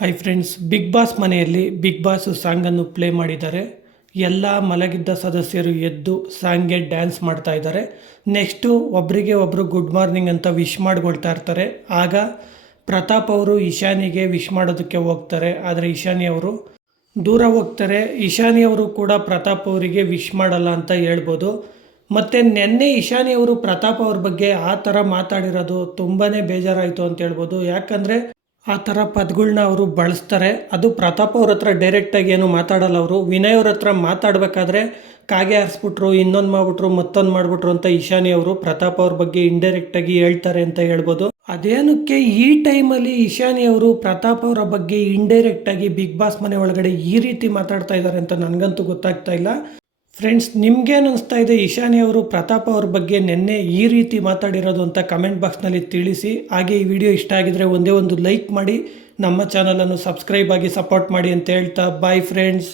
High friends big boss ಮನೆಯಲ್ಲಿ big boss ಸಾಂಗನ್ನು play ಮಾಡಿದ್ದಾರೆ. ಎಲ್ಲ ಮಲಗಿದ್ದ ಸದಸ್ಯರು ಎದ್ದು ಸಾಂಗ್ಗೆ ಡ್ಯಾನ್ಸ್ ಮಾಡ್ತಾ ಇದ್ದಾರೆ. ನೆಕ್ಸ್ಟು ಒಬ್ಬರಿಗೆ ಒಬ್ಬರು ಗುಡ್ ಮಾರ್ನಿಂಗ್ ಅಂತ ವಿಶ್ ಮಾಡ್ಕೊಳ್ತಾ ಇರ್ತಾರೆ. ಆಗ ಪ್ರತಾಪ್ ಅವರು ಇಶಾನಿಗೆ ವಿಶ್ ಮಾಡೋದಕ್ಕೆ ಹೋಗ್ತಾರೆ. ಆದರೆ ಇಶಾನಿ ಅವರು ದೂರ ಹೋಗ್ತಾರೆ. ಇಶಾನಿ ಅವರು ಕೂಡ ಪ್ರತಾಪ್ ಅವರಿಗೆ ವಿಶ್ ಮಾಡಲ್ಲ ಅಂತ ಹೇಳ್ಬೋದು. ಮತ್ತು ನಿನ್ನೆ ಇಶಾನಿ ಅವರು ಪ್ರತಾಪ್ ಅವ್ರ ಬಗ್ಗೆ ಆ ಥರ ಮಾತಾಡಿರೋದು ತುಂಬಾ ಬೇಜಾರಾಯಿತು ಅಂತ ಹೇಳ್ಬೋದು. ಯಾಕಂದರೆ ಆ ಥರ ಪದಗಳ್ನ ಅವರು ಬಳಸ್ತಾರೆ. ಅದು ಪ್ರತಾಪ್ ಅವ್ರ ಹತ್ರ ಡೈರೆಕ್ಟಾಗಿ ಏನು ಮಾತಾಡಲ್ಲ ಅವರು. ವಿನಯ್ ಅವ್ರ ಹತ್ರ ಮಾತಾಡಬೇಕಾದ್ರೆ ಕಾಗೆ ಆರಿಸ್ಬಿಟ್ರು, ಇನ್ನೊಂದು ಮಾಡ್ಬಿಟ್ರು, ಮತ್ತೊಂದು ಮಾಡಿಬಿಟ್ರು ಅಂತ ಇಶಾನಿ ಅವರು ಪ್ರತಾಪ್ ಅವ್ರ ಬಗ್ಗೆ ಇಂಡೈರೆಕ್ಟಾಗಿ ಹೇಳ್ತಾರೆ ಅಂತ ಹೇಳ್ಬೋದು. ಅದೇನಕ್ಕೆ ಈ ಟೈಮಲ್ಲಿ ಇಶಾನಿ ಅವರು ಪ್ರತಾಪ್ ಅವರ ಬಗ್ಗೆ ಇಂಡೈರೆಕ್ಟಾಗಿ ಬಿಗ್ ಬಾಸ್ ಮನೆ ಒಳಗಡೆ ಈ ರೀತಿ ಮಾತಾಡ್ತಾ ಇದ್ದಾರೆ ಅಂತ ನನಗಂತೂ ಗೊತ್ತಾಗ್ತಾ ಇಲ್ಲ. ಫ್ರೆಂಡ್ಸ್ ನಿಮ್ಗೇನು ಅನಿಸ್ತಾ ಇದೆ? ಇಶಾನಿ ಅವರು, ಪ್ರತಾಪ್ ಅವ್ರ ಬಗ್ಗೆ ನಿನ್ನೆ ಈ ರೀತಿ ಮಾತಾಡಿರೋದು ಅಂತ ಕಮೆಂಟ್ ಬಾಕ್ಸ್ನಲ್ಲಿ ತಿಳಿಸಿ. ಹಾಗೆ ಈ ವಿಡಿಯೋ ಇಷ್ಟ ಆಗಿದ್ರೆ ಒಂದೇ ಒಂದು ಲೈಕ್ ಮಾಡಿ. ನಮ್ಮ ಚಾನಲನ್ನು ಸಬ್ಸ್ಕ್ರೈಬ್ ಆಗಿ ಸಪೋರ್ಟ್ ಮಾಡಿ ಅಂತ ಹೇಳ್ತಾ ಬಾಯ್ ಫ್ರೆಂಡ್ಸ್